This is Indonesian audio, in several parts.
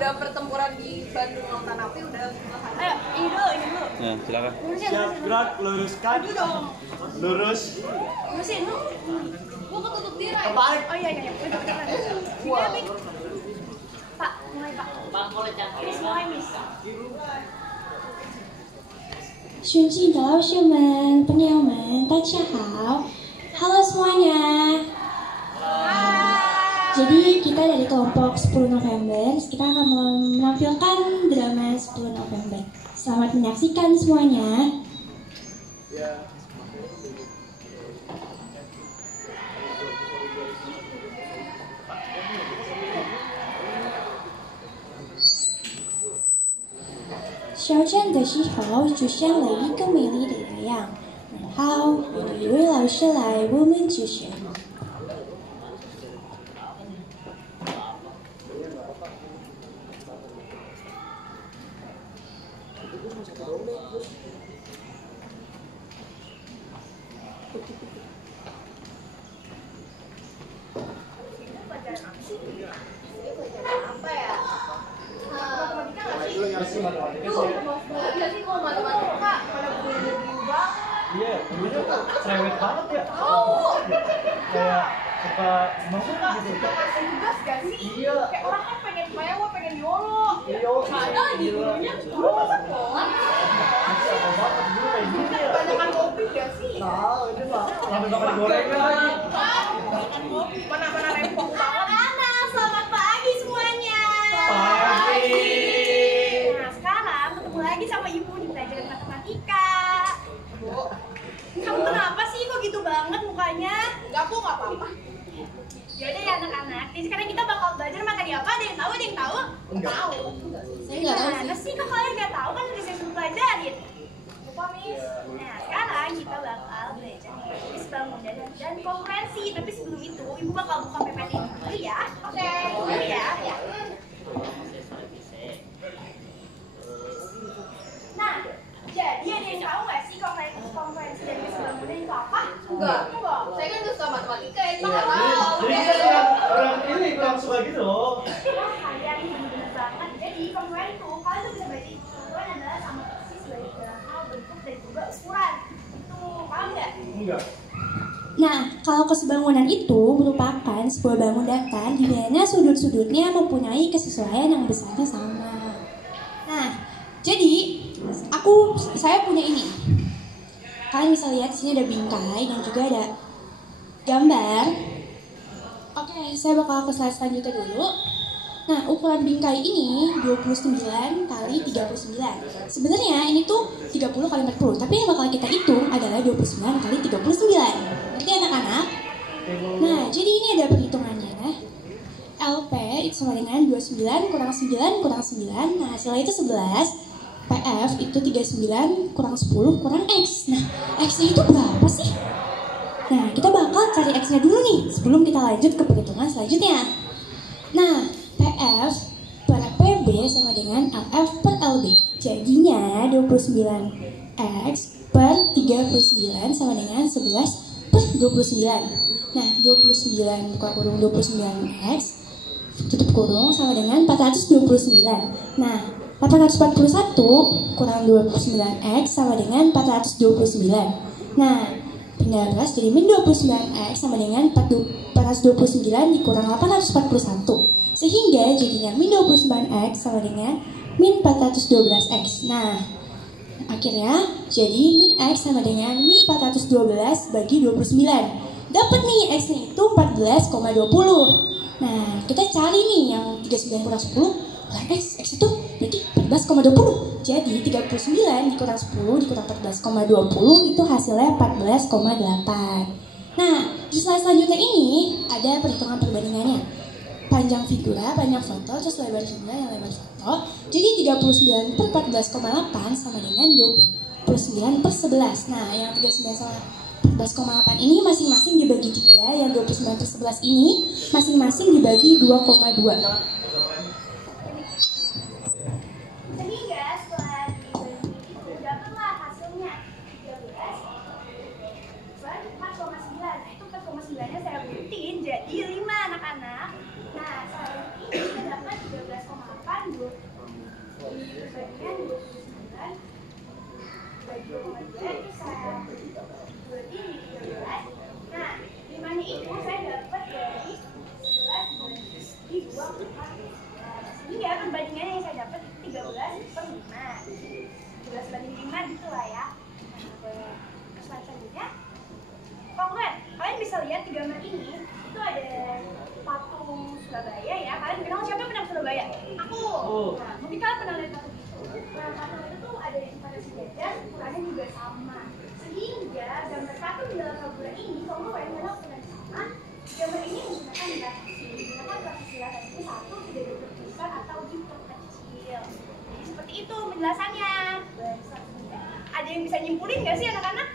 udah pertempuran di Bandung Lautan Api udah selesai. Ayo, ini dulu. Ya, silakan. Siap, gerak, luruskan. Aduh dong. Lurus. Lurusin lu. Gua ketutup tirai. Kebalik. Oh iya. Bener. Pak, mulai Pak. Miss, mulai Miss. 尊敬的老师们、朋友们，大家好。Halo semuanya. Jadi kita dari kelompok 10 November, kita akan menampilkan drama 10 November. Selamat menyaksikan semuanya. Xiao站的时候出现了一个美丽的太阳，然后有一位老师来我们指示。Apa ya? Iya sih matematika Duh, iya sih kalau matematika pada buru-buru banget. Iya, dulunya cerewet banget ya. Kayak suka suka gitu. Kasih tugas gak sih? Iya. Kayak orang kan pengen PW, pengen YOLO. Iya. Padahal di gurunya dulu masa sekolah. Masih apa banget dulu kayak gini ya. Banyakan kopi gak sih? Tahu itu mah. Sampai makan gorengan lagi. Banyakan kopi. Mana-mana rempong banget. Anak-anak, selamat pagi semuanya. Pagi. Nah, sekarang ketemu lagi sama Ibu di pelajaran matematika. Bu, Kamu kenapa sih kok gitu banget mukanya? enggak kok nggak apa-apa. Yaudah ya anak-anak, jadi sekarang kita bakal belajar materi apa? Ada yang tahu? Ada yang tahu? Enggak. Tahu. Saya nggak tahu Gimana sih kok kalian nggak tahu kan udah saya suruh pelajarin? Lupa, Miss. Nah, sekarang kita bakal belajar nulis bangunan dan konferensi. Tapi sebelum itu, Ibu bakal buka PPT dulu ya. Oke. Dulu ya. Nah, jadi ada yang tahu nggak sih konferensi dan nulis bangunan itu apa? Enggak. Saya kan nggak suka matematika ya. Nggak tahu. Jadi kita kurang suka gitu loh. Wah, kalian ini bener banget. Jadi konferensi itu kalian tuh bisa baca itu. Konferensi adalah sama persis baik dalam hal bentuk dan juga ukuran. Itu paham nggak? Enggak. Nah, kalau kesebangunan itu merupakan sebuah bangunan di mana sudut-sudutnya mempunyai kesesuaian yang besarnya sama. Nah, jadi saya punya ini. Kalian bisa lihat sini ada bingkai dan juga ada gambar. Oke, saya bakal ke slide selanjutnya dulu. Nah, ukuran bingkai ini 29 kali 39. Sebenarnya ini tuh 30 kali 40, tapi yang bakal kita hitung adalah 29 kali 39. Ngerti anak-anak? Nah, jadi ini ada perhitungannya. LP itu sama dengan 29 kurang 9 kurang 9. Nah, hasilnya itu 11. PF itu 39 kurang 10 kurang X. Nah, X-nya itu berapa sih? Nah, kita bakal cari X-nya dulu nih sebelum kita lanjut ke perhitungan selanjutnya. Nah, PF per PB sama dengan LF per LB. Jadinya 29X per 39 sama dengan 11 per 29. Nah, 29 buka kurung 29X tutup kurung sama dengan 429. Nah, 841 kurang 29X sama dengan 429. Nah, pindah belas jadi min 29X sama dengan 429 dikurang 841. Sehingga jadinya min 29X sama dengan min 412X. Nah, akhirnya jadi min X sama dengan min 412 bagi 29. Dapat nih X-nya itu 14,20. Nah, kita cari nih yang 39 kurang 10. Lah X itu berarti 14,20. Jadi 39 dikurang 10 dikurang 14,20 itu hasilnya 14,8. Nah, di slide selanjutnya ini ada perhitungan perbandingannya. Panjang figura, panjang foto, terus lebar figura yang lebar foto. Jadi 39 per 14,8 sama dengan 29 per 11. Nah, yang 39 sama 14,8 ini masing-masing dibagi 3. Yang 29 per 11 ini masing-masing dibagi 2,2. Sehingga setelah dibagi itu dapatlah hasilnya 13 per 4,9. Nah, itu 4,9-nya saya buktiin jadi 5 anak-anak. Nah, sekarang ini kita dapat 13,8 perbandingan 29 bagi 2,2 bisa berarti 13. Nah, 5-nya itu saya dapat dari 11 dibuang 4. Sehingga perbandingannya yang saya dapat 13/5. 13/5 gitu lah ya. Nah, ke slide selanjutnya. Kalian bisa lihat di gambar ini itu ada patung Surabaya ya. Kalian kenal siapa yang pernah ke Surabaya? Aku. Nah, mungkin kalian pernah lihat patung itu. Nah, patung itu tuh ada yang pada sejajar, ukurannya juga sama. Sehingga gambar patung di dalam Kabura ini, kalau karena ukuran sama, gambar ini menggunakan grafisi. Menggunakan grafisi itu satu tidak diperlukan atau diperkecil. Jadi seperti itu penjelasannya. Ada yang bisa nyimpulin nggak sih anak-anak?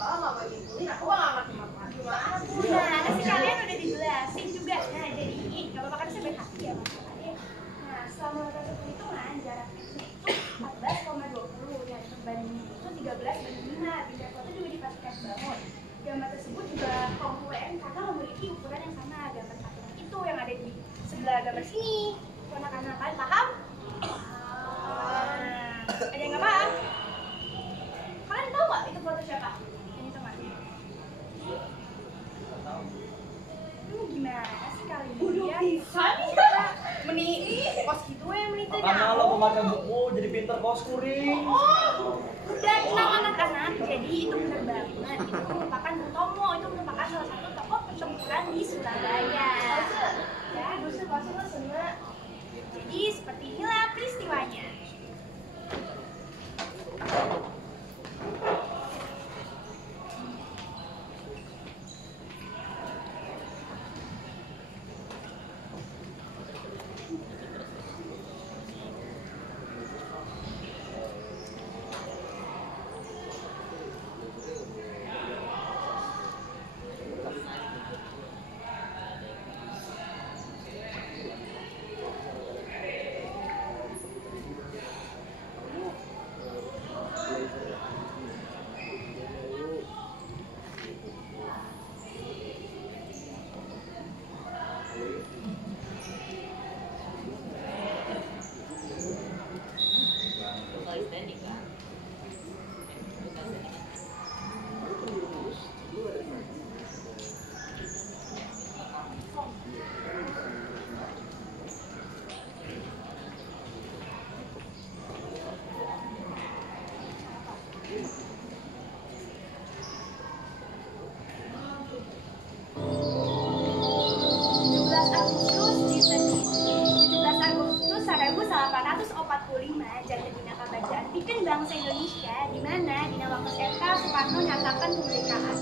Kalau nggak mau nyimpulin, aku nggak ngerti gimana. Nah, nanti kalian udah dijelasin juga. Nah, jadi nggak apa-apa kan saya baik hati ya makanya. Nah, selama melakukan perhitungan jarak x-nya itu 14,20 dan perbandingan itu 13/5. Bidang foto juga dipastikan bangun. Gambar tersebut juga kongruen karena memiliki ukuran yang sama. Gambar patung itu yang ada di sebelah gambar sini. Anak-anak kalian paham? Ada yang nggak paham? Kalian tahu nggak itu foto siapa? Ini teman. Gimana sih kalian? Meni kos gitu ya meni teh. Karena lo pemakai buku jadi pinter kos kuring. Oh, udah tenang anak-anak. Jadi itu benar banget. Itu merupakan Bung Tomo. Itu merupakan salah satu tokoh pertempuran di Surabaya. Ya, dosa semua. Jadi seperti inilah peristiwanya. Bangsa Indonesia, di mana Dina Waktu SK Soekarno nyatakan kemerdekaan.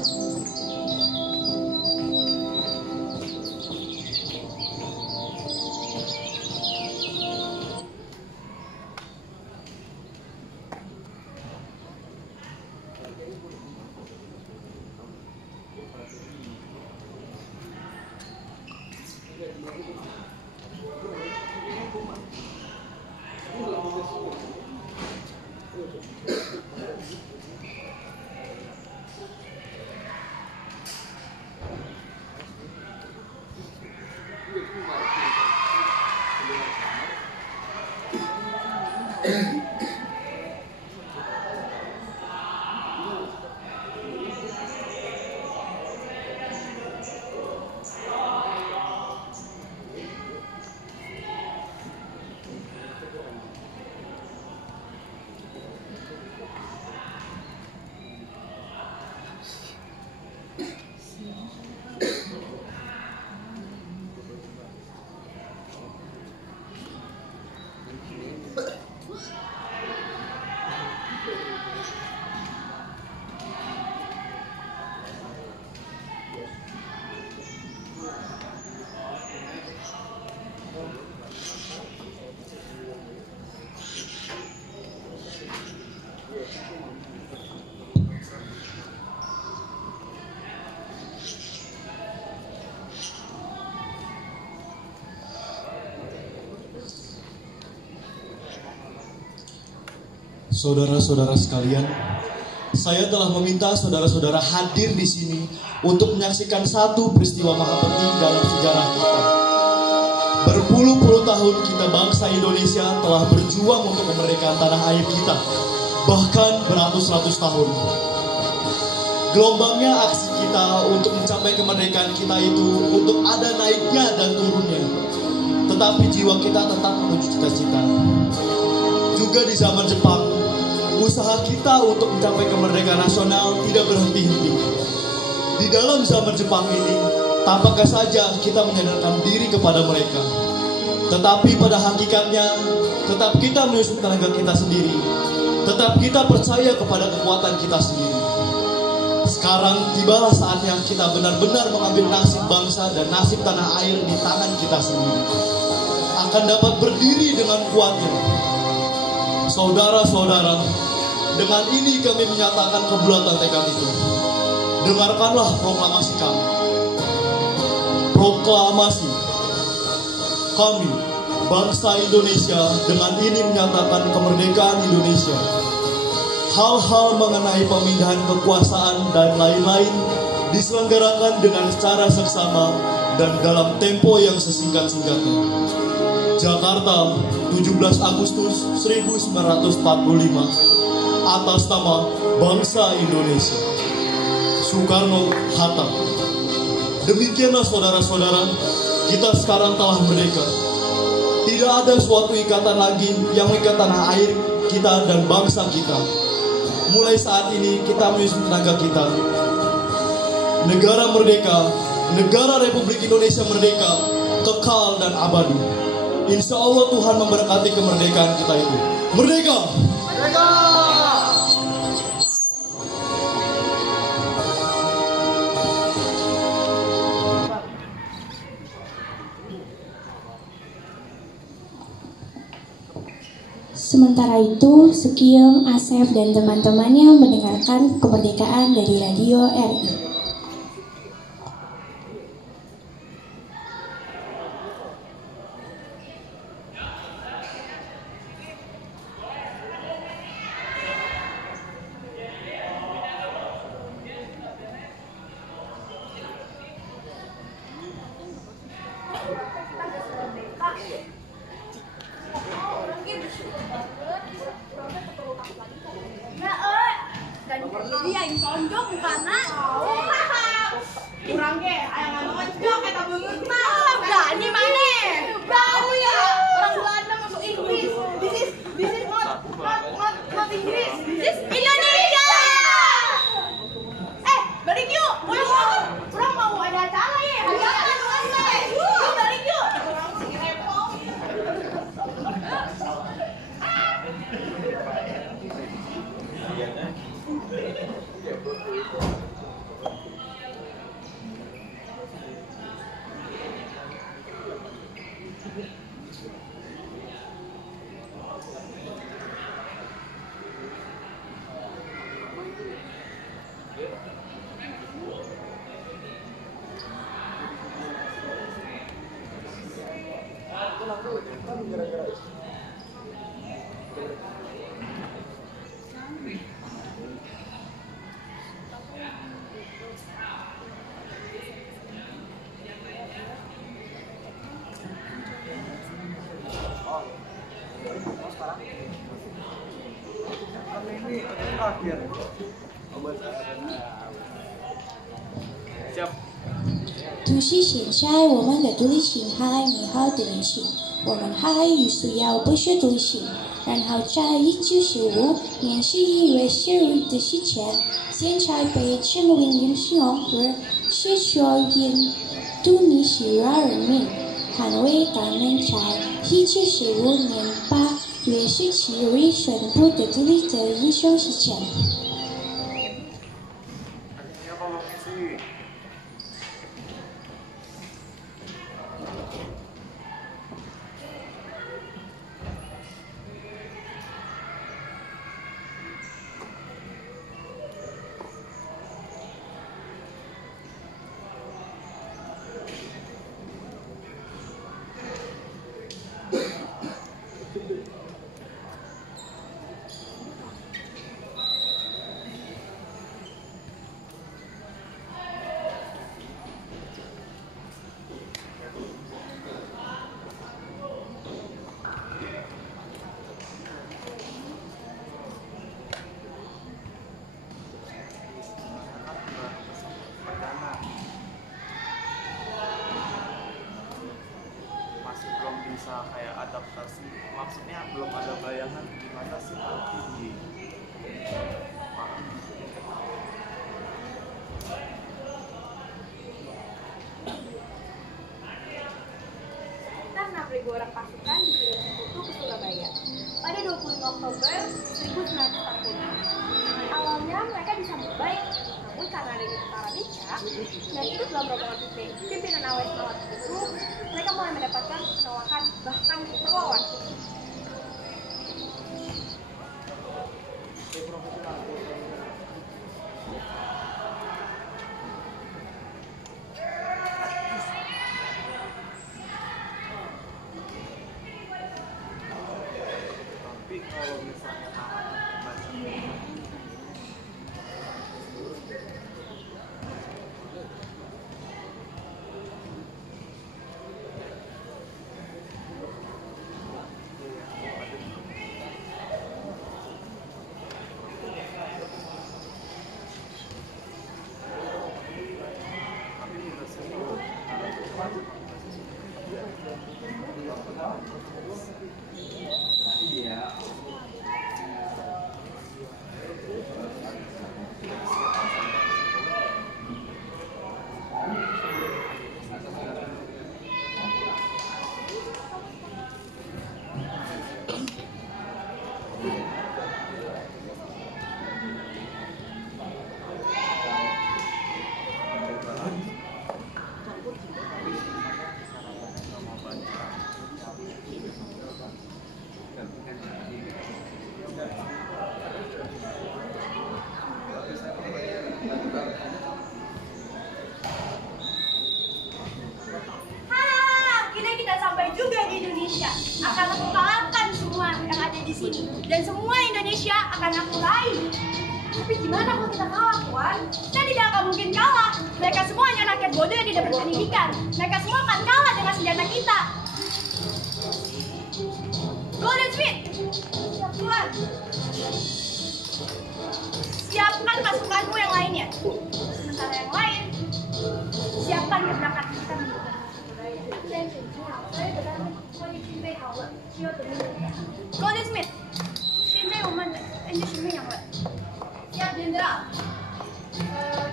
Saudara-saudara sekalian, saya telah meminta saudara-saudara hadir di sini untuk menyaksikan satu peristiwa maha penting dalam sejarah kita. Berpuluh-puluh tahun kita bangsa Indonesia telah berjuang untuk kemerdekaan tanah air kita, bahkan beratus-ratus tahun. Gelombangnya aksi kita untuk mencapai kemerdekaan kita itu untuk ada naiknya dan turunnya, tetapi jiwa kita tetap menuju cita-cita. Juga di zaman Jepang, usaha kita untuk mencapai kemerdekaan nasional tidak berhenti-henti. Di dalam zaman Jepang ini, tampaknya saja kita menyadarkan diri kepada mereka, tetapi pada hakikatnya tetap kita menyusun tenaga kita sendiri, tetap kita percaya kepada kekuatan kita sendiri. Sekarang tibalah saatnya kita benar-benar mengambil nasib bangsa dan nasib tanah air di tangan kita sendiri, akan dapat berdiri dengan kuatnya. Saudara-saudara, dengan ini kami menyatakan kebulatan tekad itu. Dengarkanlah proklamasi kami. Proklamasi. Kami, bangsa Indonesia, dengan ini menyatakan kemerdekaan Indonesia. Hal-hal mengenai pemindahan kekuasaan dan lain-lain diselenggarakan dengan secara seksama dan dalam tempo yang sesingkat-singkatnya. Jakarta, 17 Agustus 1945, atas nama bangsa Indonesia. Soekarno-Hatta. Demikianlah saudara-saudara, kita sekarang telah merdeka. Tidak ada suatu ikatan lagi yang mengikat tanah air kita dan bangsa kita. Mulai saat ini kita menyusun tenaga kita. Negara merdeka, negara Republik Indonesia merdeka, kekal dan abadi. Insya Allah Tuhan memberkati kemerdekaan kita itu. Merdeka! Merdeka! Sementara itu, Sukiem, Asep, dan teman-temannya mendengarkan kemerdekaan dari Radio RI. Dia yang tonjok bukan nak. Kurang ke, ayah nggak tonjok kita bangun mah. Berani mana? Bau ya. Orang Belanda masuk Inggris. This is not Inggris. This is Indonesia. Balik yuk. Orang mau ada acara ya. Balik yuk. Orang si repot. Siap. 图是显晒我们的独立性和美好的人性，我们还需要剥削独立性，然后在1945年11月10日的之前，现在被称为人性和是说言独立是人民捍卫他们在1945年8月17日宣布的独立的英雄事件。adaptasi, maksudnya belum ada bayangan gimana sih nanti di Kita menabrak orang pasukan di Sudut Sekutu ke Surabaya pada 25 Oktober 1945. Awalnya mereka disambut baik, namun karena adanya tentara Becak dan itu dalam rombongan pimpinan AWS Mawat itu, mereka mulai mendapatkan penolakan bahkan perlawan. tapi kalau misalnya anak baca Akhirnya kita sampai juga di Indonesia. Akan aku kalahkan semua yang ada di sini. Dan semua Indonesia akan aku raih. Tapi gimana kalau kita kalah, Tuan? Kita tidak akan mungkin kalah. Mereka semua hanya rakyat bodoh yang tidak berpendidikan. Mereka semua akan kalah dengan senjata kita. Golden Smith! Siap, Tuan. Siapkan pasukanmu yang lainnya. Sementara yang lain, siapkan keberangkatan kita menuju Golden Smith, 现在我们ini semua yang lain. Siap, Jenderal.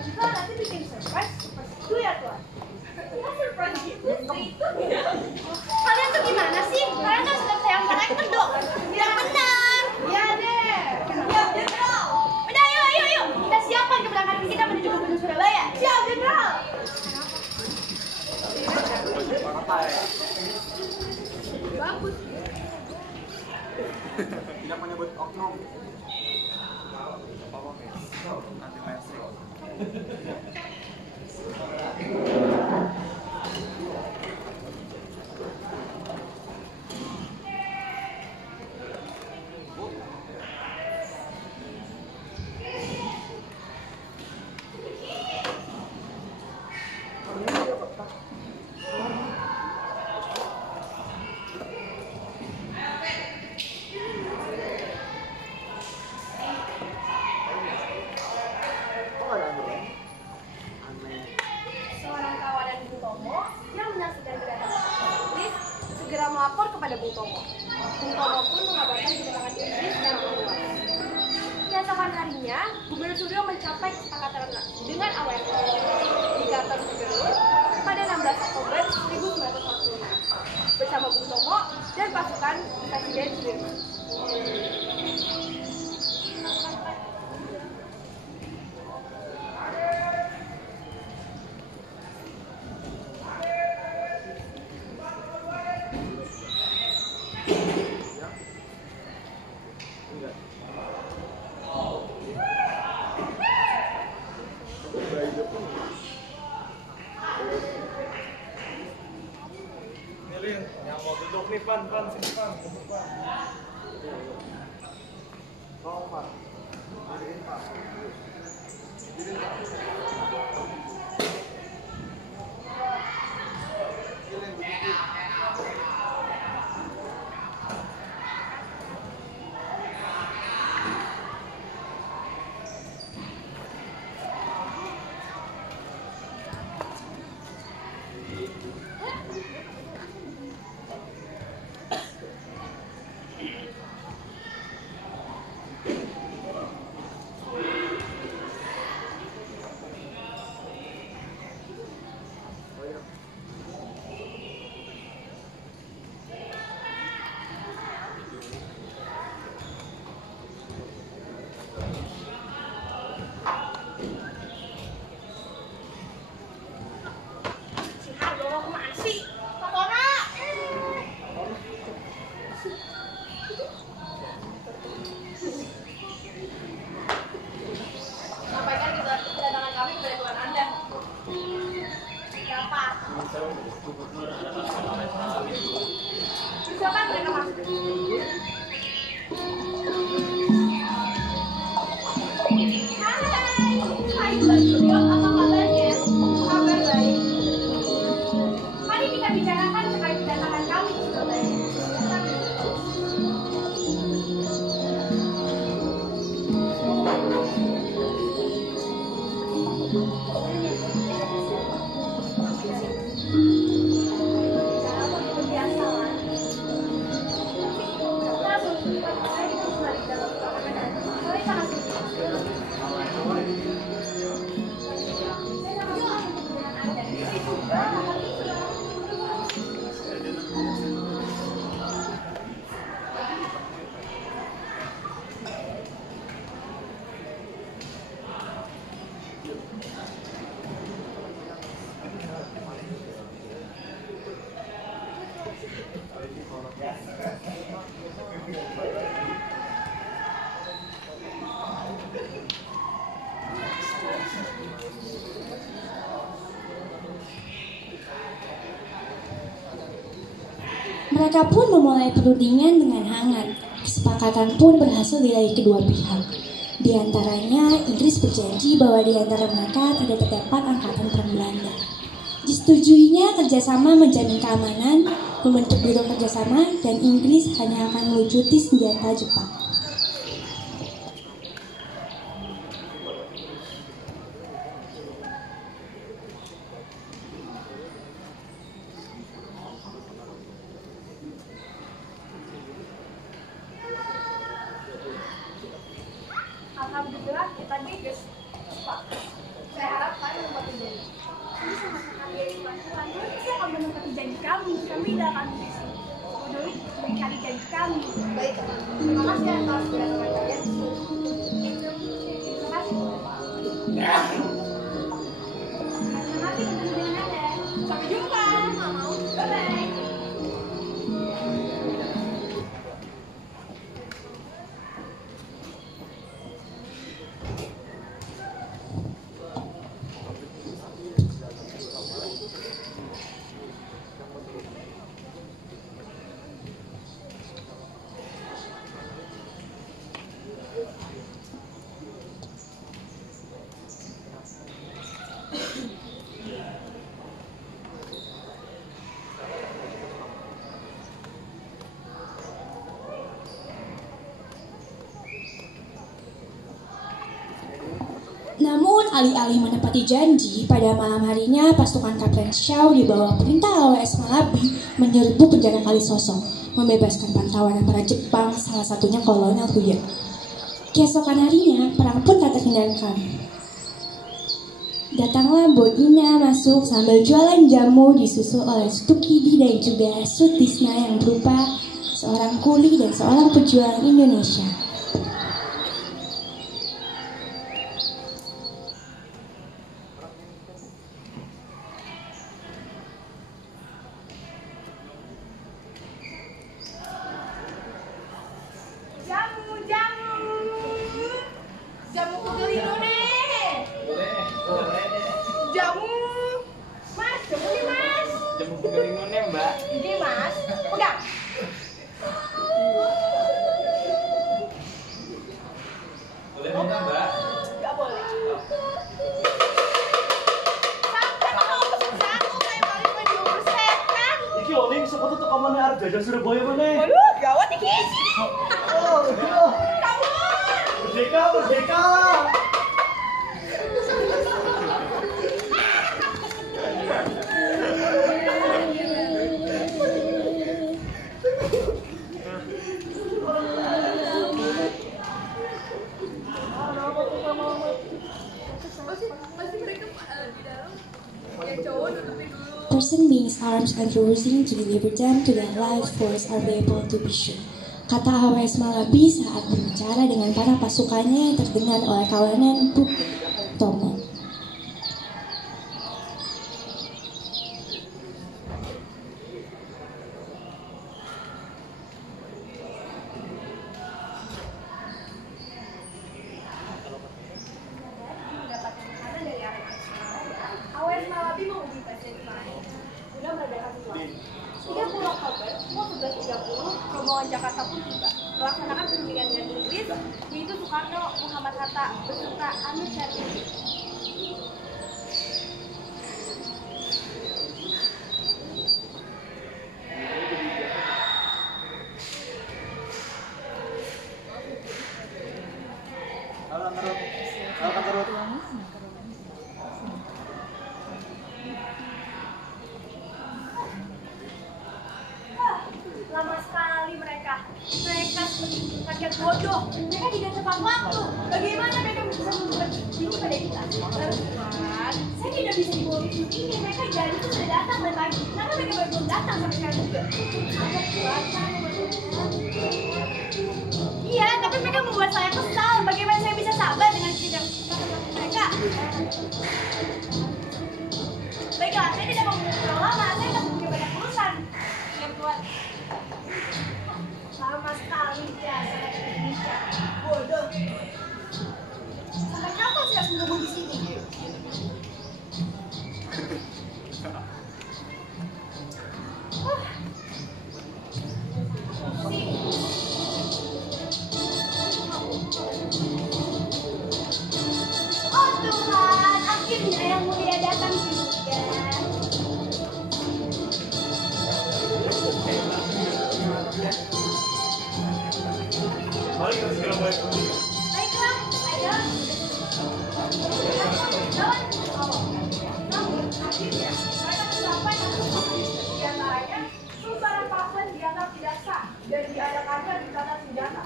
Kita nanti bikin surprise seperti itu ya, Tuan. Ya, surprise gitu sih. Kalian tuh gimana sih? Kalian tuh sudah sayang karakter dong. Yang benar. Ya deh. Siap, Jenderal. Udah, yuk. Kita siapkan keberangkatan kita menuju Gubernur Surabaya. Siap, Jenderal. Bagus. tidak menyebut oknum nanti mesri. Seorang kawanan Bung Tomo yang menyaksikan kedatangan Inggris segera melapor kepada Bung Tomo. Bung Tomo pun mengabarkan kedatangan Inggris secara luas. Keesokan harinya, Gubernur Suryo mencapai kesepakatan dengan AWF di kantor gubernur pada 16 Oktober 1940 bersama Bung Tomo dan pasukan Presiden Sudirman. Nilin, yang mau duduk nih, Pan, sini, Pan, duduk, Pan. Oh, Pan. Diriin, Pan. Diriin, Pan. Nilin, dudukin. Mereka pun memulai perundingan dengan hangat. Kesepakatan pun berhasil diraih kedua pihak. Di antaranya, Inggris berjanji bahwa di antara mereka tidak terdapat angkatan perang Belanda. Disetujuinya kerjasama menjamin keamanan, membentuk biro kerjasama, dan Inggris hanya akan melucuti senjata Jepang. Alhamdulillah kita giges. Pak, saya harap kalian menepati janji. Kami sama-sama dari bantuan. Saya akan menepati janji kami. Kami tidak akan berisik. Peduli mengingkari janji kami. Baik, terima kasih atas kedatangan kalian. Terima kasih. Nanti bertemu dengan Anda. Sampai jumpa. Bye-bye. Namun, alih-alih menepati janji, pada malam harinya pasukan Kapten Shaw di bawah perintah AWS Malabi menyerbu penjara Kalisosok, membebaskan pantauan para Jepang, salah satunya Kolonel Huya. Keesokan harinya, perang pun tak terhindarkan. Datanglah Boina masuk sambil jualan jamu disusul oleh Stukidi dan juga Sutisna yang berupa seorang kuli dan seorang pejuang Indonesia. Jamu pegel Indonesia. Jamu. Mas, jamu nih mas. Jamu pengelingunnya mbak. Ini mas. Pegang. Boleh minta mbak? Gak boleh. Sampai mau pesen jamu kayak paling menjurus setan. Iki oling sepatu tuh kamarnya arep jajah Surabaya mana? Waduh, gawat iki. Merdeka, merdeka. Person being arms and refusing to deliver them to the Allied force are able to be sure. Kata AWS Malabi saat berbicara dengan para pasukannya yang terdengar oleh kawanan Buk Tomo. AWS Malabi menguji presiden kemarin guna meledakan situasi. 30 Oktober pukul 11.30, rombongan Jakarta pun tiba melaksanakan perundingan dengan Inggris, yaitu Soekarno, Muhammad Hatta beserta Amir Syarif. Lama sekali mereka rakyat bodoh. Mereka tidak tepat waktu. Bagaimana mereka bisa membuat ini pada kita? Tuhan, saya tidak bisa dibawa di sini. Mereka jadi itu sudah datang dari pagi. Kenapa mereka baru belum datang sampai sekarang juga? Ada cuaca. Iya, tapi mereka membuat saya kesal. Bagaimana saya bisa sabar dengan tidak mereka? Baiklah, saya tidak mau terlalu lama. Saya akan punya banyak urusan. Ya, Tuhan. Lama sekali ya, saya Indonesia. Bodoh. Sampai kapan saya harus menunggu di sini? Baiklah, ayo. Jalan ke bawah. Namun, akhirnya, mereka mencapai satu solusi. Di antaranya, sumbangan paslon dianggap tidak sah dan diadakannya gencatan senjata.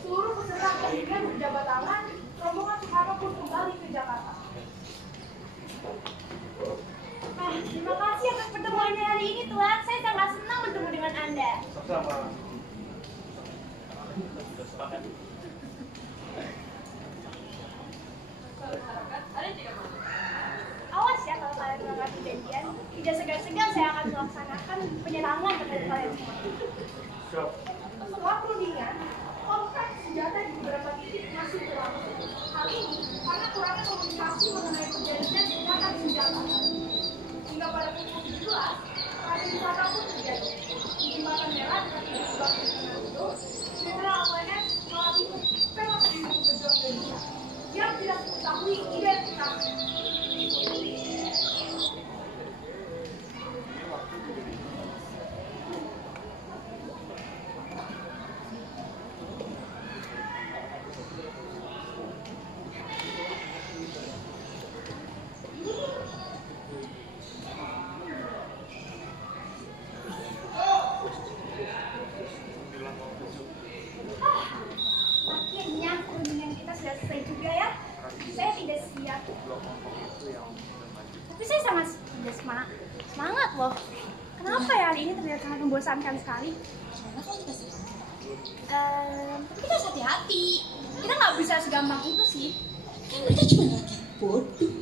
Seluruh peserta kemudian berjabat tangan, rombongan Soekarno pun kembali ke Jakarta. Terima kasih atas pertemuannya hari ini, Tuan. Saya sangat senang bertemu dengan Anda. Sama. Awas ya kalau kalian melanggar perjanjian. Tidak segan-segan saya akan melaksanakan penyerangan terhadap kalian semua. Setelah perundingan, kontak senjata di beberapa titik masih berlangsung. Hal ini karena kurangnya komunikasi mengenai perjanjian gencatan senjata. Hingga pada pukul 17, ada wisata pun terjadi. Di jembatan merah dengan ibu bakti Manado, Jenderal ONS malah bingung tewas di buku pejuang Indonesia yang tidak mengetahui identitasnya. Akhirnya perundingan kita sudah selesai juga ya. Saya tidak siap. Tapi saya sangat tidak semangat loh. Kenapa ya hari ini terlihat sangat membosankan sekali? Gimana kalau kita sih? Tapi kita harus hati-hati. Kita nggak bisa segampang itu sih. Kan mereka cuma rakyat bodoh.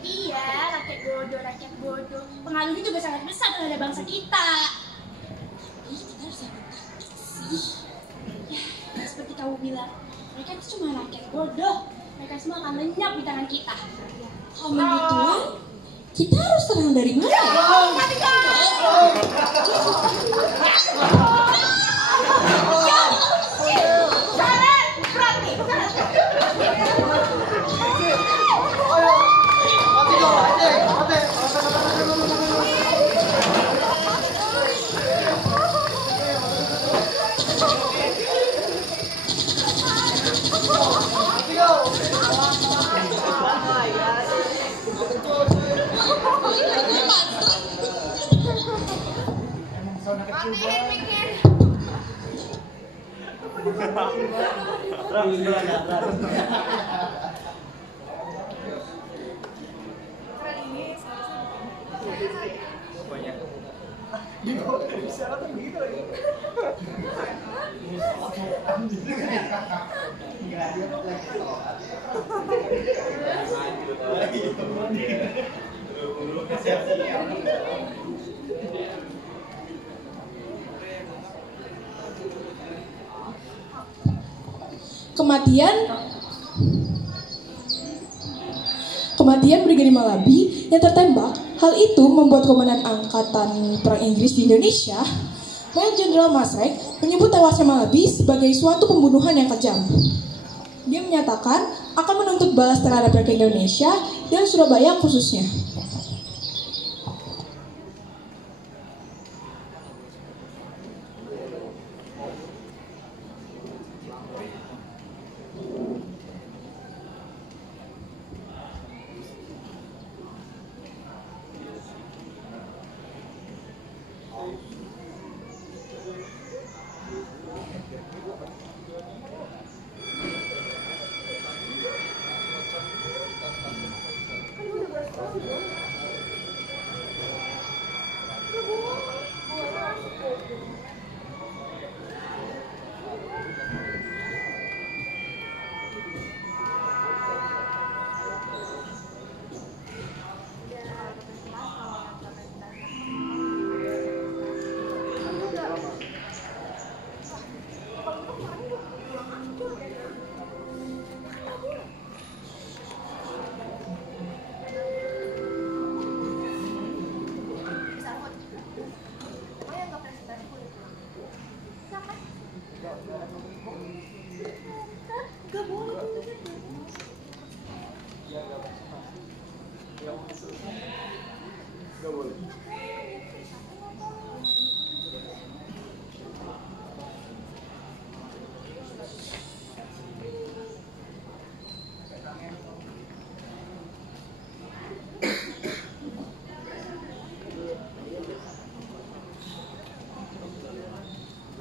Iya, rakyat bodoh. Pengaruhnya juga sangat besar terhadap bangsa kita. Tapi kita harus yang sih. Ya, seperti kamu bilang, mereka itu cuma rakyat bodoh. Mereka semua akan lenyap di tangan kita. Kalau begitu, kita harus serang dari mana? Kematian Brigadir Malabi yang tertembak. Hal itu membuat Komandan Angkatan Perang Inggris di Indonesia, Mayor Jenderal Masrek, menyebut tewasnya Malabi sebagai suatu pembunuhan yang kejam. Dia menyatakan akan menuntut balas terhadap rakyat Indonesia dan Surabaya khususnya. Udah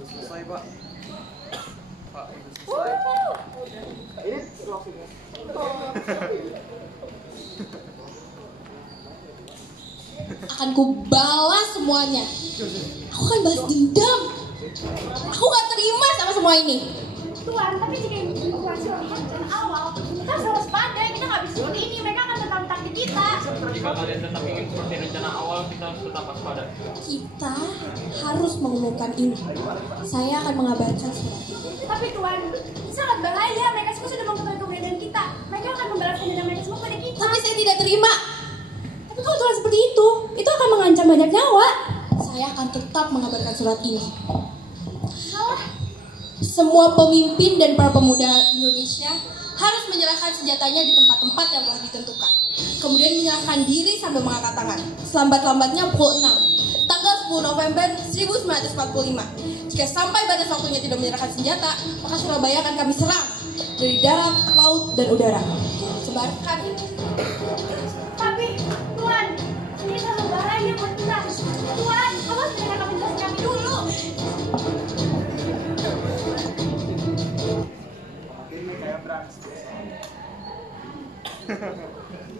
selesai, Pak. Pak, udah selesai. Akan kubalas semuanya. Aku akan balas dendam. Aku gak terima sama semua ini. Tuan, tapi jika yang Tuan sudah rencana awal, kita harus waspada. Kita nggak bisa seperti ini. Mereka akan tetap takdir kita. Jika kalian tetap ingin seperti rencana awal, kita harus tetap waspada. Kita harus mengumumkan ini. Saya akan mengabarkan surat. Tapi Tuan, sangat bahaya. Mereka semua sudah mengetahui keberadaan kita. Mereka akan membalaskan dendam mereka semua pada kita. Tapi saya tidak terima. Tapi kalau tulis seperti itu akan mengancam banyak nyawa. Saya akan tetap mengabarkan surat ini. Semua pemimpin dan para pemuda Indonesia harus menyerahkan senjatanya di tempat-tempat yang telah ditentukan. Kemudian menyerahkan diri sambil mengangkat tangan. Selambat-lambatnya pukul 6, tanggal 10 November 1945. Jika sampai batas waktunya tidak menyerahkan senjata, maka Surabaya akan kami serang dari darat, laut, dan udara. Sebarkan ini. Tapi Tuan, ini sangat bahaya buat kita. Tuan, kamu harus mendengarkan penjelasan kami dulu. Ini kayak berangkat.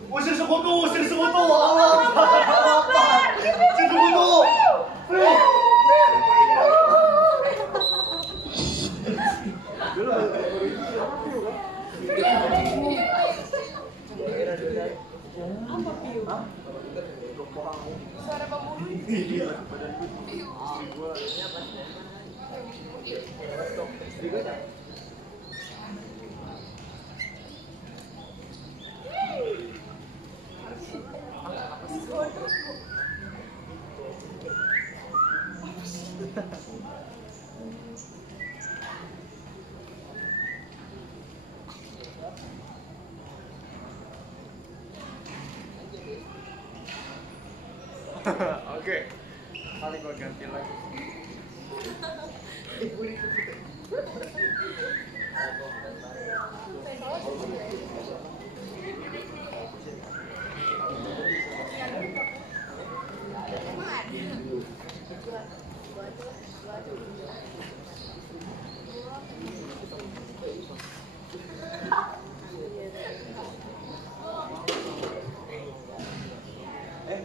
Usir sekutu, usir sekutu. Allah. Usir sekutu. Oke. Kali gua ganti lagi.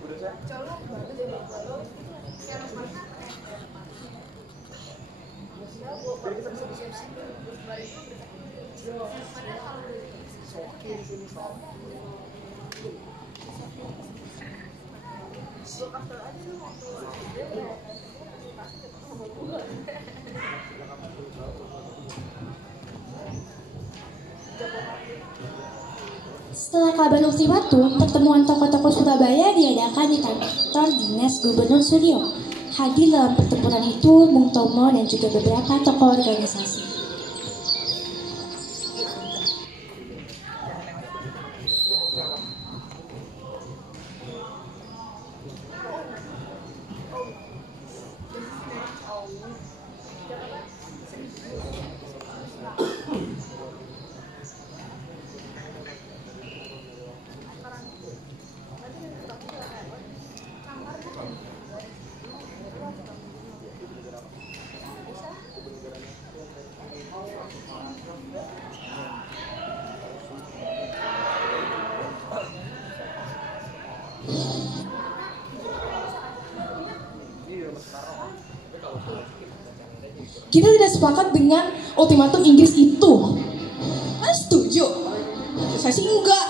Udah saya. Setelah kabar ultimatum, pertemuan tokoh-tokoh Surabaya diadakan di kantor dinas Gubernur Suryo. Hadir dalam pertempuran itu Bung Tomo dan juga beberapa tokoh organisasi. Kita tidak sepakat dengan ultimatum Inggris itu. Kalian setuju? Saya sih enggak.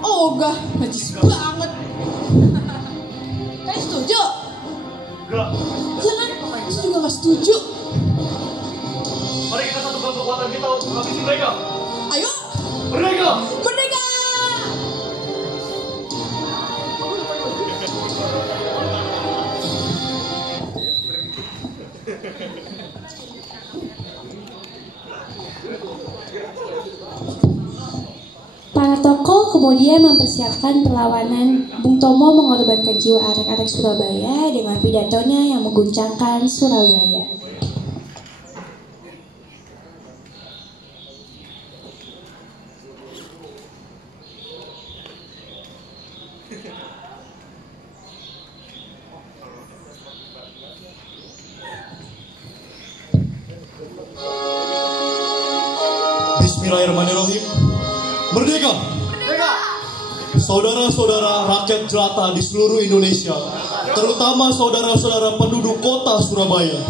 Ogah, najis banget. Kalian setuju? Enggak. Iya kan? Saya juga nggak setuju. Mari kita satukan kekuatan kita untuk menghabisi mereka. Ayo, Merdeka! merdeka! Para tokoh kemudian mempersiapkan perlawanan Bung Tomo mengorbankan jiwa arek-arek Surabaya dengan pidatonya yang mengguncangkan Surabaya. Bismillahirrahmanirrahim. Merdeka! Saudara-saudara rakyat jelata di seluruh Indonesia, terutama saudara-saudara penduduk kota Surabaya,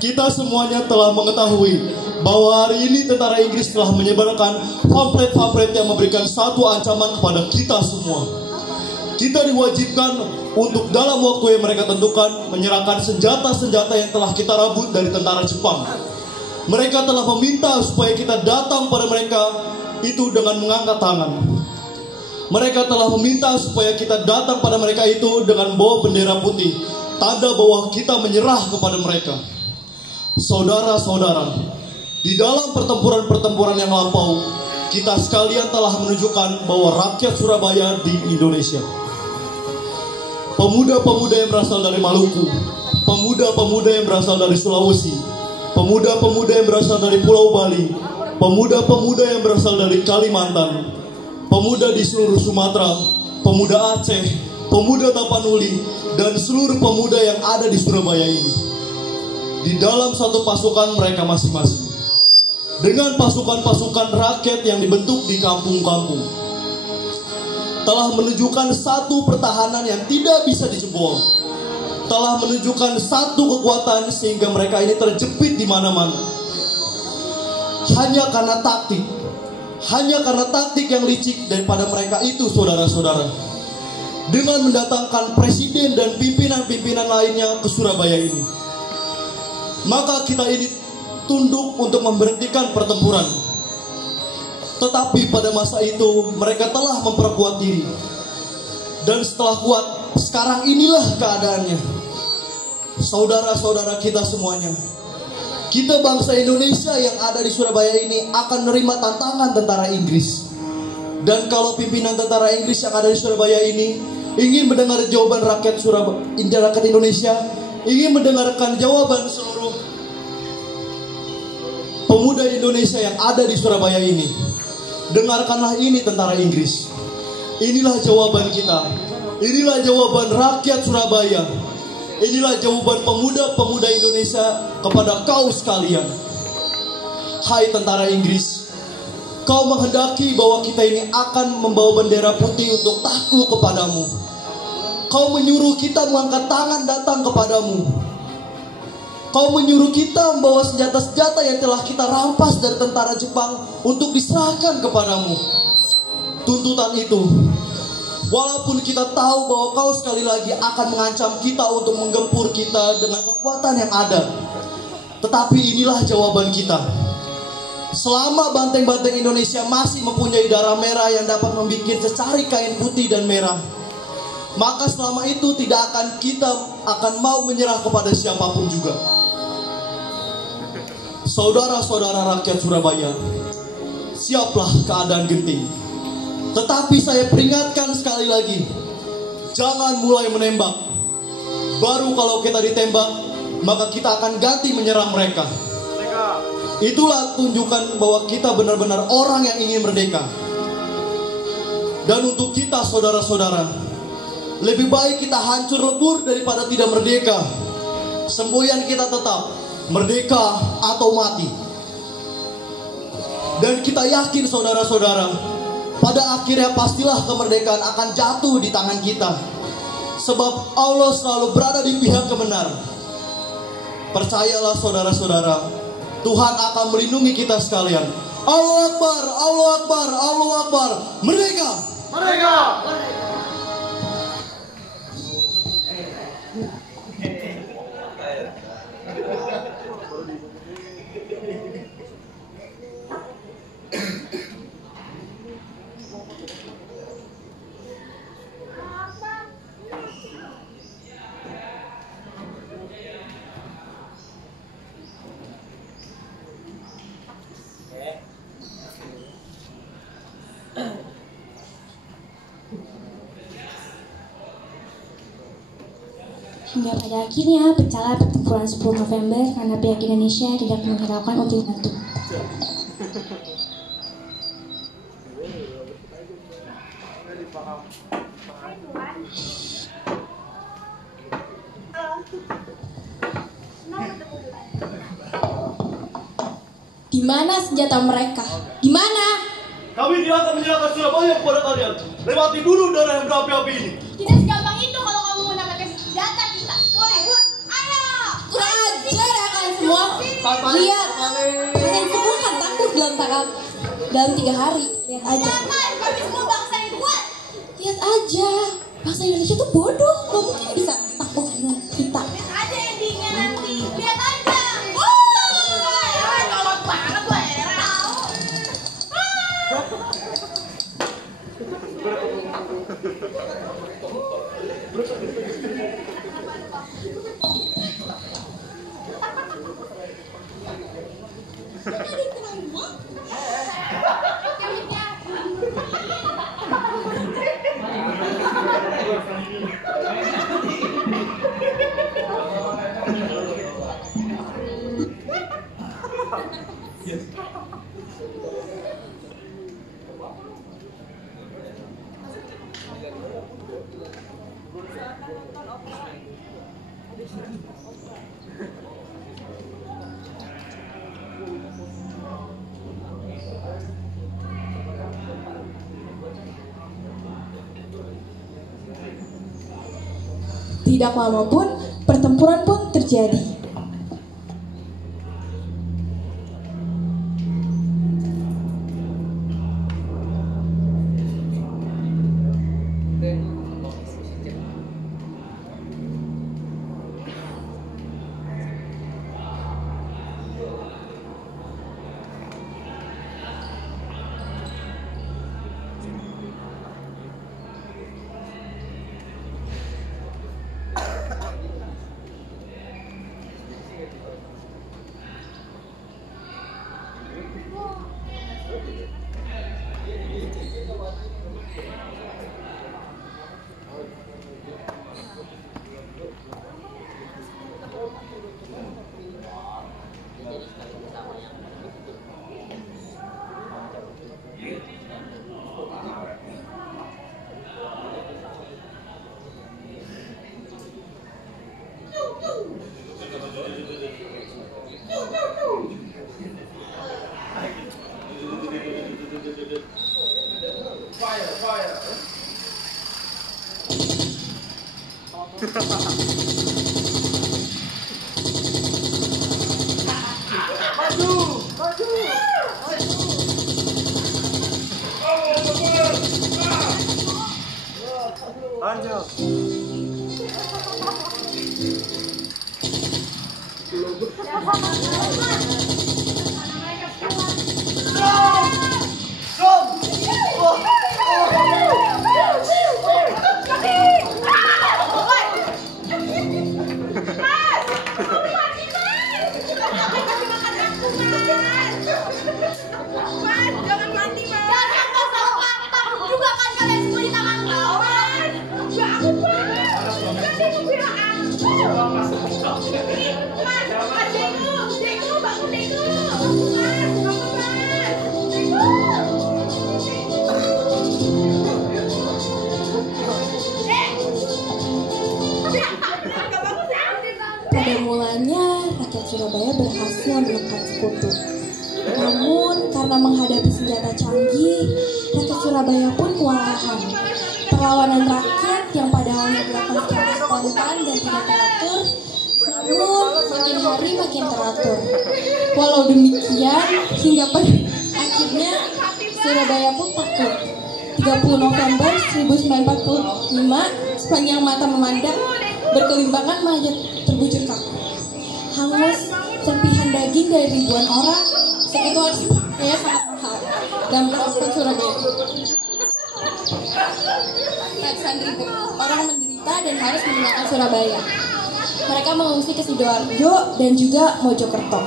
kita semuanya telah mengetahui bahwa hari ini tentara Inggris telah menyebarkan pamflet-pamflet yang memberikan satu ancaman kepada kita semua. Kita diwajibkan untuk dalam waktu yang mereka tentukan menyerahkan senjata-senjata yang telah kita rabut dari tentara Jepang. Mereka telah meminta supaya kita datang pada mereka itu dengan mengangkat tangan. Mereka telah meminta supaya kita datang pada mereka itu dengan bawa bendera putih, tanda bahwa kita menyerah kepada mereka. Saudara-saudara, di dalam pertempuran-pertempuran yang lampau, kita sekalian telah menunjukkan bahwa rakyat Surabaya di Indonesia, pemuda-pemuda yang berasal dari Maluku, pemuda-pemuda yang berasal dari Sulawesi, pemuda-pemuda yang berasal dari Pulau Bali, pemuda-pemuda yang berasal dari Kalimantan, pemuda di seluruh Sumatera, pemuda Aceh, pemuda Tapanuli, dan seluruh pemuda yang ada di Surabaya ini, di dalam satu pasukan mereka masing-masing, dengan pasukan-pasukan rakyat yang dibentuk di kampung-kampung, telah menunjukkan satu pertahanan yang tidak bisa dijebol, telah menunjukkan satu kekuatan sehingga mereka ini terjepit di mana-mana. Hanya karena taktik yang licik daripada mereka itu, saudara-saudara, dengan mendatangkan presiden dan pimpinan-pimpinan lainnya ke Surabaya ini, maka kita ini tunduk untuk memberhentikan pertempuran. Tetapi pada masa itu mereka telah memperkuat diri, dan setelah kuat, sekarang inilah keadaannya. Saudara-saudara kita semuanya, kita bangsa Indonesia yang ada di Surabaya ini akan menerima tantangan tentara Inggris. Dan kalau pimpinan tentara Inggris yang ada di Surabaya ini ingin mendengar jawaban rakyat rakyat Indonesia, ingin mendengarkan jawaban seluruh pemuda Indonesia yang ada di Surabaya ini, dengarkanlah ini tentara Inggris. Inilah jawaban kita. Inilah jawaban rakyat Surabaya. Inilah jawaban pemuda-pemuda Indonesia kepada kau sekalian. Hai tentara Inggris, kau menghendaki bahwa kita ini akan membawa bendera putih untuk takluk kepadamu. Kau menyuruh kita mengangkat tangan datang kepadamu. Kau menyuruh kita membawa senjata-senjata yang telah kita rampas dari tentara Jepang untuk diserahkan kepadamu. Tuntutan itu, walaupun kita tahu bahwa kau sekali lagi akan mengancam kita untuk menggempur kita dengan kekuatan yang ada, tetapi inilah jawaban kita. Selama banteng-banteng Indonesia masih mempunyai darah merah yang dapat membuat secari kain putih dan merah, maka selama itu kita akan mau menyerah kepada siapapun juga. Saudara-saudara rakyat Surabaya, siaplah keadaan genting. Tetapi saya peringatkan sekali lagi, jangan mulai menembak. Baru kalau kita ditembak, maka kita akan ganti menyerang mereka. Itulah tunjukkan bahwa kita benar-benar orang yang ingin merdeka. Dan untuk kita saudara-saudara, lebih baik kita hancur lebur daripada tidak merdeka. Semboyan kita tetap merdeka atau mati. Dan kita yakin saudara-saudara, pada akhirnya pastilah kemerdekaan akan jatuh di tangan kita. Sebab Allah selalu berada di pihak yang benar. Percayalah saudara-saudara, Tuhan akan melindungi kita sekalian. Allahu Akbar, Allahu Akbar, Allahu Akbar. Merdeka! Merdeka! Hingga pada akhirnya pecahlah pertempuran 10 November karena pihak Indonesia tidak menghiraukan ultimatum. Di mana senjata mereka? Di mana? Kami tidak akan menyerahkan Surabaya kepada kalian. Lewati dulu darah yang berapi-api ini. Tidak segampang itu kalau kamu mendapatkan senjata kita. Mau ribut? Ayo! Kurang ajar ya kalian semua. Lihat, kalian semua kan takut dalam 3 hari. Lihat aja. Jangan, kami semua bangsa yang kuat. Lihat aja. Bangsa Indonesia tuh bodoh. Gak mungkin bisa takut dengan kita. Lihat aja endingnya nanti. Lihat aja. Wah, colot banget gue heran. Tidak lama pun, pertempuran pun terjadi. Pada mulanya, rakyat Surabaya berhasil menekan sekutu. Namun, karena menghadapi senjata canggih, rakyat Surabaya pun kewalahan. Perlawanan rakyat yang pada awalnya dilakukan secara spontan dan tidak teratur, namun makin hari makin teratur. Walau demikian, hingga pada akhirnya Surabaya pun takut. 30 November 1945, sepanjang mata memandang, berkelimpangan mayat terbujur kaku. Hangus, serpihan daging dari ribuan orang, segitu harus saya sangat mahal dan melakukan Surabaya. Ratusan ribu orang menderita dan harus meninggalkan Surabaya. Mereka mengungsi ke Sidoarjo dan juga Mojokerto.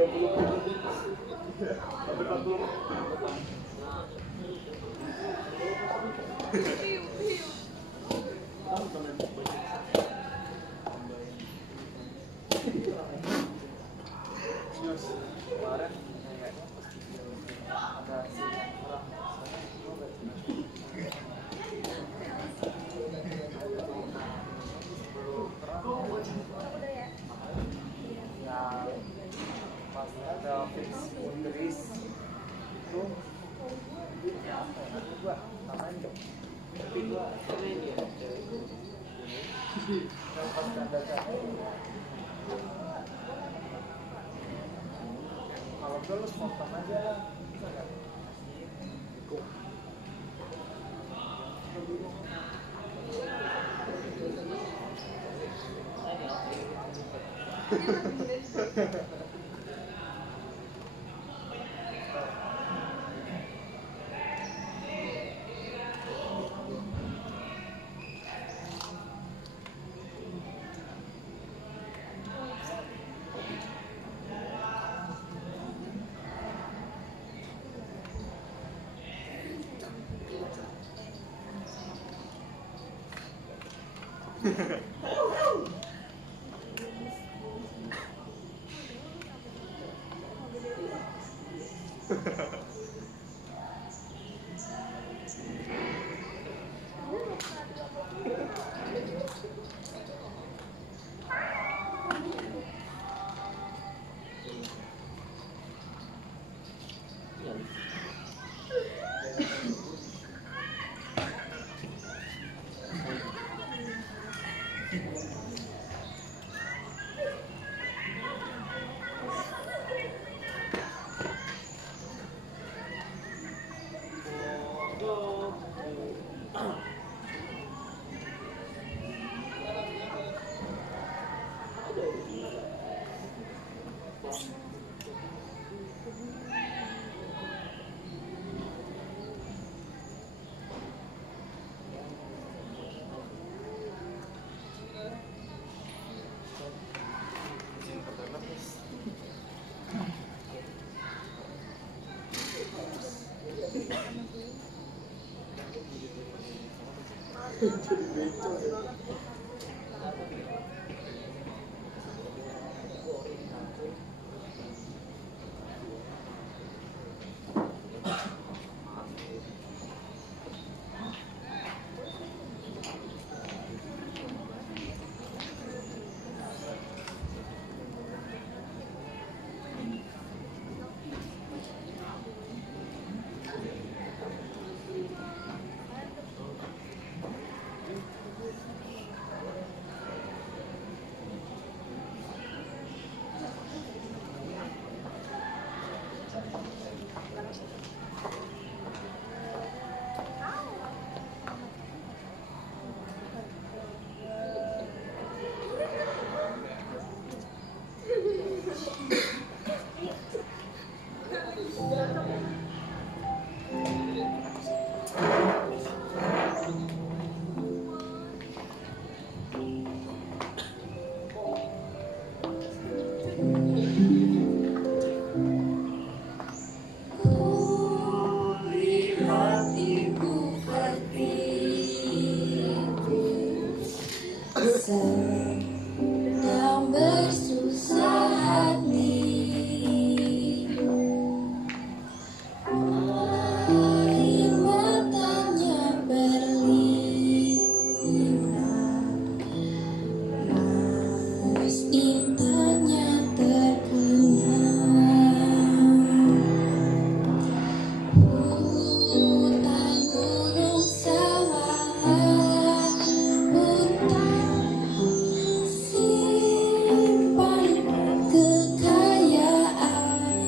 Kalau enggak lu spontan aja lah, bisa nggak? Sedang bersusah hati, air matanya berlinang, mas intanya terkenang, hutan gunung sawah, simpan kekayaan.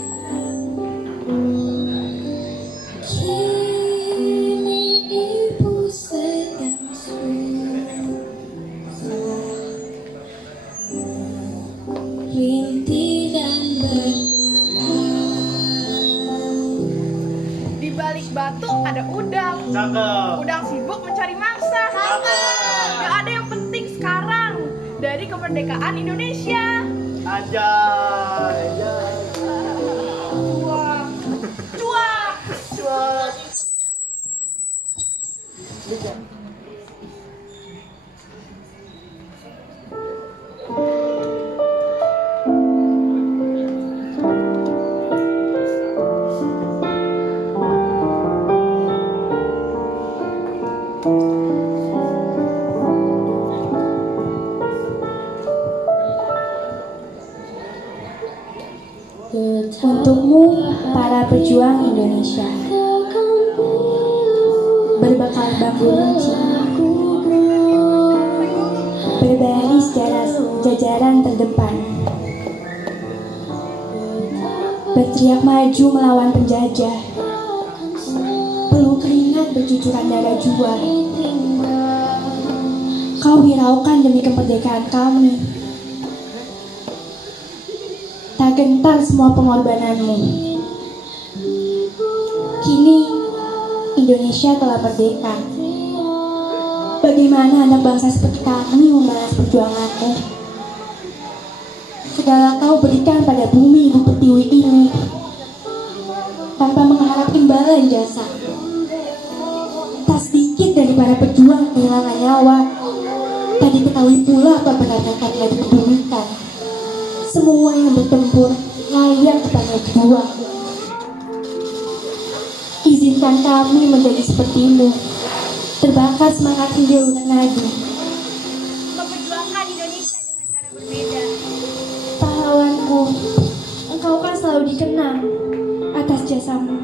Kini ibu sedang susah, merintih dan berdoa. Di balik batu ada udang. Cakep. Udang sibuk mencari mangsa. Gak ada yang penting sekarang dari kemerdekaan Indonesia. Anjay. Untukmu, para pejuang Indonesia, berbekal bambu runcing, berbaris jajaran terdepan, berteriak maju melawan penjajah, peluh keringat bercucuran darah jua. Kau hiraukan demi kemerdekaan kami. Tak gentar semua pengorbananmu. Kini Indonesia telah merdeka. Bagaimana anak bangsa seperti kami membalas perjuanganmu? Segala kau berikan pada bumi Ibu Pertiwi ini tanpa mengharap imbalan jasa. Tak sedikit dari para pejuang kehilangan nyawa. Tak diketahui pula apa benarnya karya dikebumikan. Semua yang bertempur layak ditanggung jawab. Izinkan kami menjadi sepertimu, terbakar semangat hingga nadi, Memperjuangkan Indonesia dengan cara berbeda. pahlawanku. Engkau kan selalu dikenang atas jasamu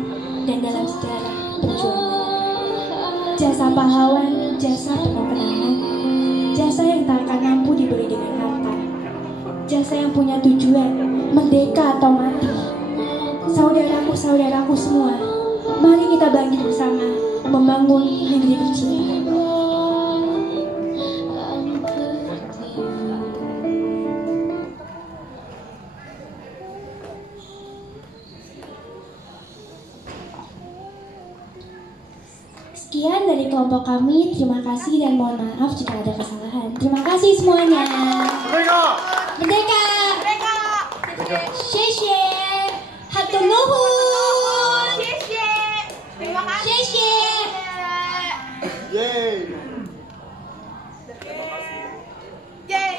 dan dalam sejarah perjuangan. Jasa pahlawan, jasa penuh kenangan, jasa yang tak akan mampu diberi dengan harta. Jasa yang punya tujuan, merdeka atau mati. Saudaraku semua, mari kita bangkit bersama, membangun negeri tercinta. Sekian dari kelompok kami, terima kasih dan mohon maaf jika ada kesalahan. Terima kasih semuanya. Merdeka! Merdeka! Sheshe! Hatur nuhun! Sheshe. Terima kasih. Sheshe! Yeay. Yeay.